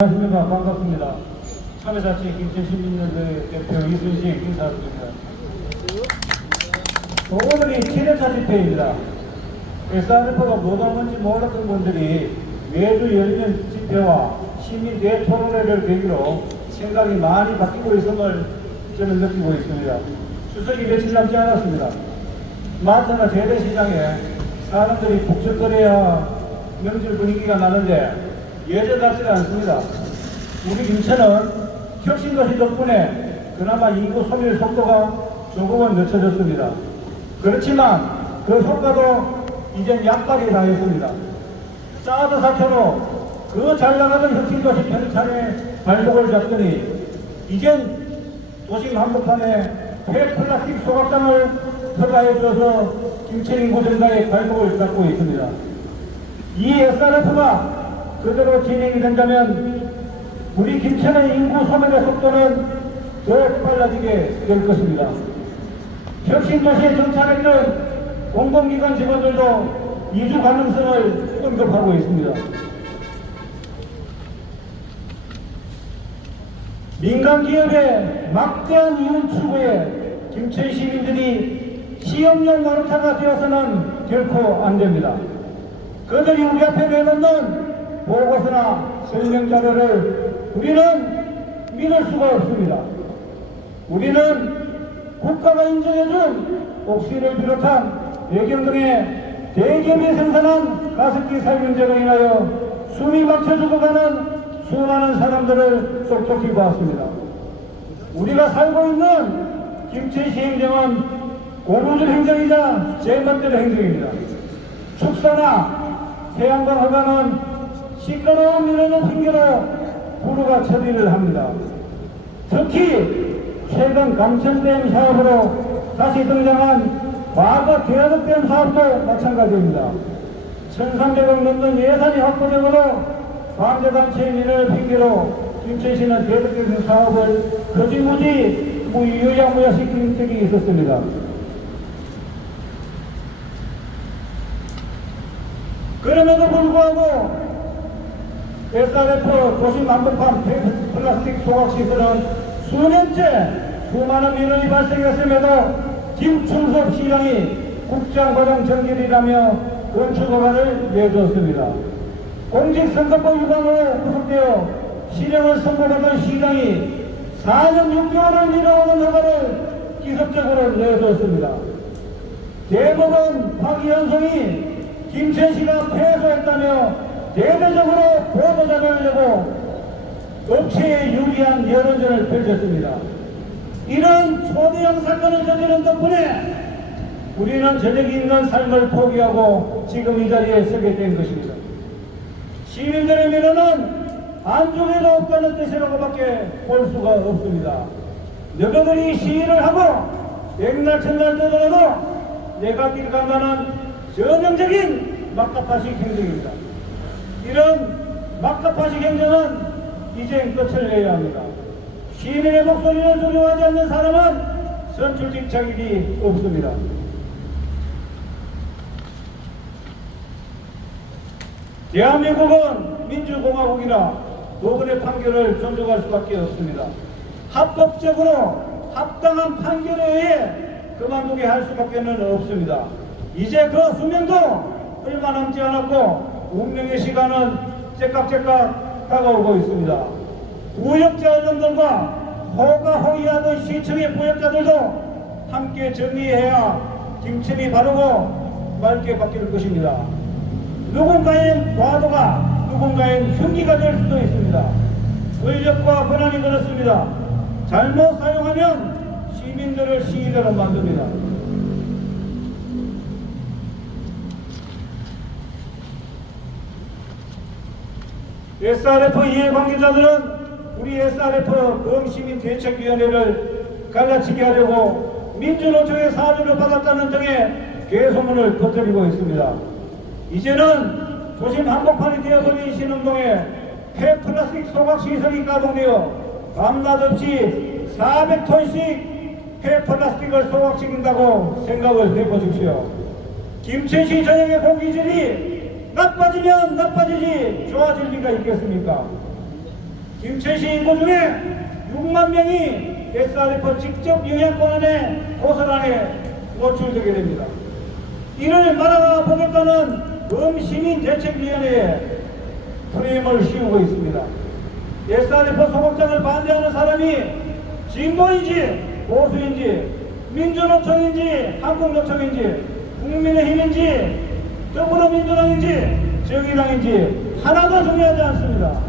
안녕하십니까. 반갑습니다. 참여자치 김천시민연대 대표 이순식 인사드립니다. 오늘이 7회차 집회입니다. SRF가 뭐가 뭔지 몰랐던 분들이 매주 열리는 집회와 시민 대토론회를 계기로 생각이 많이 바뀌고 있음을 저는 느끼고 있습니다. 추석이 며칠 남지 않았습니다. 마트나 재래시장에 사람들이 북적거려야 명절 분위기가 나는데 예전 같지가 않습니다. 우리 김천은 혁신도시 덕분에 그나마 인구 소멸 속도가 조금은 늦춰졌습니다. 그렇지만 그 효과도 이젠 약발이 당했습니다. 사드 사태로 그 잘나가던 혁신도시 편차례 발목을 잡더니 이젠 도심 한복판에 폐플라스틱 소각장을 허가해줘서 김천 인구 증가의 발목을 잡고 있습니다. 이 SRF가 그대로 진행이 된다면 우리 김천의 인구 소멸의 속도는 더 빨라지게 될 것입니다. 혁신도시에 정착했던 공공기관 직원들도 이주 가능성을 언급하고 있습니다. 민간 기업의 막대한 이윤 추구에 김천 시민들이 시험용 마루타가 되어서는 결코 안 됩니다. 그들이 우리 앞에 내놓는 보고서나 설명자료를 우리는 믿을 수가 없습니다. 우리는 국가가 인정해준 옥시를 비롯한 외경 등의 대기업이 생산한 가습기 살균제로 인하여 숨이 막혀 죽어가는 수많은 사람들을 똑똑히 보았습니다. 우리가 살고 있는 김천시 행정은 고무줄 행정이자 제멋대로 행정입니다. 축사나 태양광 허가는 시끄러운 민원을 핑계로 부루가 처리를 합니다. 특히 최근 감천댐 사업으로 다시 등장한 과거 대화덕댐 사업도 마찬가지입니다. 1,300억 넘는 예산이 확보되므로 관계단체의 민원을 핑계로 김천시는 대덕댐 사업을 거지무지 유야무야시킨 적이 있었습니다. 그럼에도 불구하고 SRF 도심 한복판 플라스틱 소각시설은 수년째 수많은 민원이 발생했음에도 김충섭 시장이 국장과정 정결이라며 건축허가를 내줬습니다. 공직선거법 위반으로 구속되어 실형을 선고받은 시장이 4년 6개월을 미뤄오는 허가를 기습적으로 내줬습니다. 대법원 박이현성이 김천시가 패소했다며 대대적으로 보도자료를 내고 업체에 유리한 여론전을 펼쳤습니다. 이런 초대형 사건을 저지른 덕분에 우리는 저녁이 있는 삶을 포기하고 지금 이 자리에 서게 된 것입니다. 시민들의 민원은 안중에도 없다는 뜻이라고밖에 볼 수가 없습니다. 너희들이 시위를 하고 백날 천날 떠들어도 내가 길 가면은 전형적인 막가파식 행정입니다. 이런 막가파식 행정은 이제 끝을 내야 합니다. 시민의 목소리를 두려워하지 않는 사람은 선출직 자격이 없습니다. 대한민국은 민주공화국이라 법원의 판결을 존중할 수밖에 없습니다. 합법적으로 합당한 판결에 의해 그만두게 할 수밖에 없습니다. 이제 그 수명도 얼마 남지 않았고 운명의 시간은 째깍째깍 다가오고 있습니다. 부역자 언론들과 호가호위하던 시청의 부역자들도 함께 정리해야 김천이 바르고 맑게 바뀔 것입니다. 누군가의 과도가 누군가의 흉기가 될 수도 있습니다. 권력과 권한이 그렇습니다. 잘못 사용하면 시민들을 시위대로 만듭니다. SRF 이해관계자들은 우리 SRF 범시민대책위원회를 갈라치게 하려고 민주노총의 사주를 받았다는 등의 괴소문을 퍼뜨리고 있습니다. 이제는 도심 한복판이 되어버린 신흥동에 폐플라스틱 소각시설이 가동되어 밤낮 없이 400톤씩 폐플라스틱을 소각시킨다고 생각을 해보십시오. 김천시 전역의 공기질이 나빠지면 나빠지지 좋아질 리가 있겠습니까? 김천시 인구 중에 6만 명이 SRF 직접 영향권에 고스란히 노출되게 됩니다. 이를 막아 보겠다는 범시민대책위원회에 프레임을 씌우고 있습니다. SRF 소극장을 반대하는 사람이 진보인지 보수인지 민주노총인지 한국노총인지 국민의힘인지 더불어민주당인지 정의당인지 하나도 중요하지 않습니다.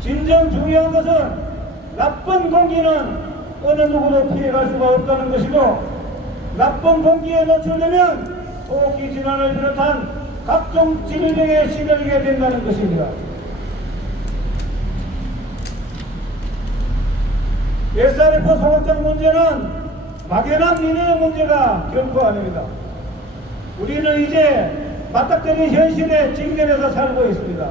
진정 중요한 것은 나쁜 공기는 어느 누구도 피해갈 수가 없다는 것이고 나쁜 공기에 노출되면 호흡기 질환을 비롯한 각종 질병에 시달리게 된다는 것입니다. SRF 소극장 문제는 막연한 민의의 문제가 결코 아닙니다. 우리는 이제 맞닥뜨린 현실에 직면해서 살고 있습니다.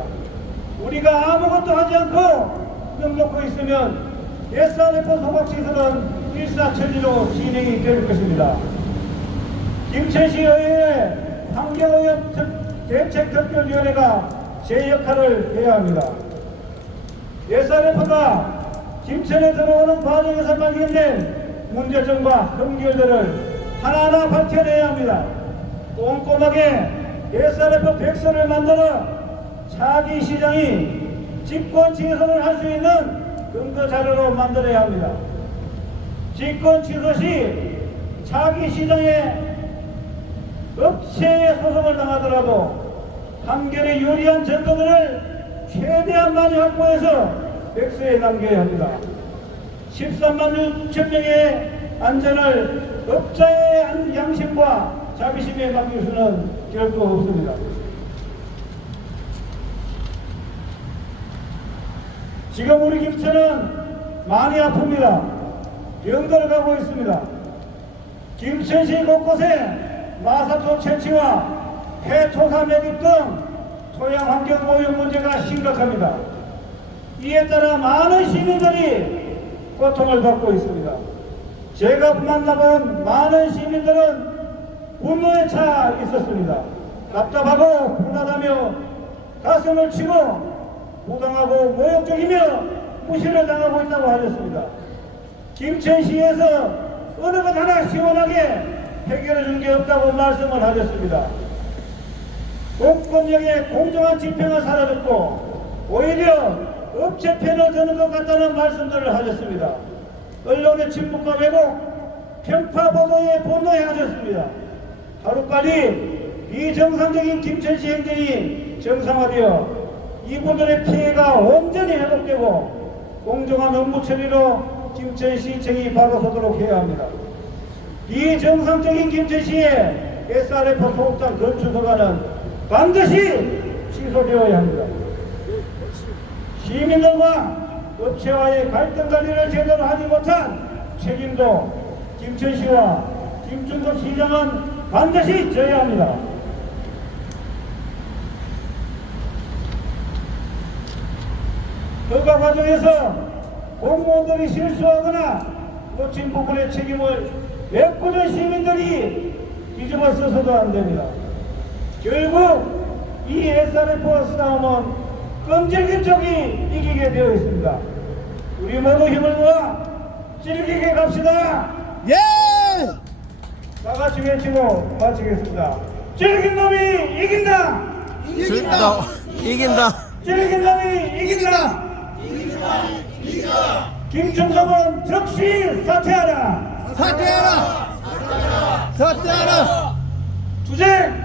우리가 아무것도 하지 않고 넋놓고 있으면 SRF 소각시설은 일사천리로 진행이 될 것입니다. 김천시의회 환경오염 대책특별위원회가 제 역할을 해야 합니다. SRF가 김천에 들어오는 과정에서 발견된 문제점과 흠결들을 하나하나 밝혀내야 합니다. 꼼꼼하게 SRF 백서를 만들어 차기 시장이 집권 취소를 할 수 있는 근거 자료로 만들어야 합니다. 집권 취소 시 차기 시장에 업체에 소송을 당하더라도 판결에 유리한 증거들을 최대한 많이 확보해서 백서에 남겨야 합니다. 13만 6천 명의 안전을 업자의 양심과 자비심에 맡길 수는 결코 없습니다. 지금 우리 김천은 많이 아픕니다. 병들어 가고 있습니다. 김천시 곳곳에 마사토 채취와 폐토사 매립 등 토양 환경 오염 문제가 심각합니다. 이에 따라 많은 시민들이 고통을 받고 있습니다. 제가 만나본 많은 시민들은 분노에 차 있었습니다. 답답하고 분하다며 가슴을 치고 부당하고 모욕적이며 무시를 당하고 있다고 하셨습니다. 김천시에서 어느 것 하나 시원하게 해결해 준 게 없다고 말씀을 하셨습니다. 공권력의 공정한 집행은 사라졌고 오히려 업체 편을 드는 것 같다는 말씀들을 하셨습니다. 언론의 침묵과 왜곡, 편파 보도에 분노해 하셨습니다. 하루빨리 비정상적인 김천시 행정이 정상화되어 이분들의 피해가 온전히 회복되고 공정한 업무 처리로 김천시청이 바로 서도록 해야 합니다. 비정상적인 김천시의 SRF 소극장 건축 허가는 반드시 취소되어야 합니다. 시민들과 업체와의 갈등 관리를 제대로 하지 못한 책임도 김천시와 김준섭 시장은 반드시 져야 합니다. 허가 과정에서 공무원들이 실수하거나 놓친 부분의 책임을 메꾸는 시민들이 뒤집어 써서도 안 됩니다. 결국 이 SRF 싸움은 끈질긴 쪽이 이기게 되어 있습니다. 우리 모두 힘을 모아 찔기게 갑시다. 예! 다 같이 외치고 마치겠습니다. 찔긴 놈이 이긴다. 이긴다. 이긴다. 찔긴 놈이 이긴다. 김충섭은 즉시 사퇴하라. 사퇴하라. 사퇴하라. 투쟁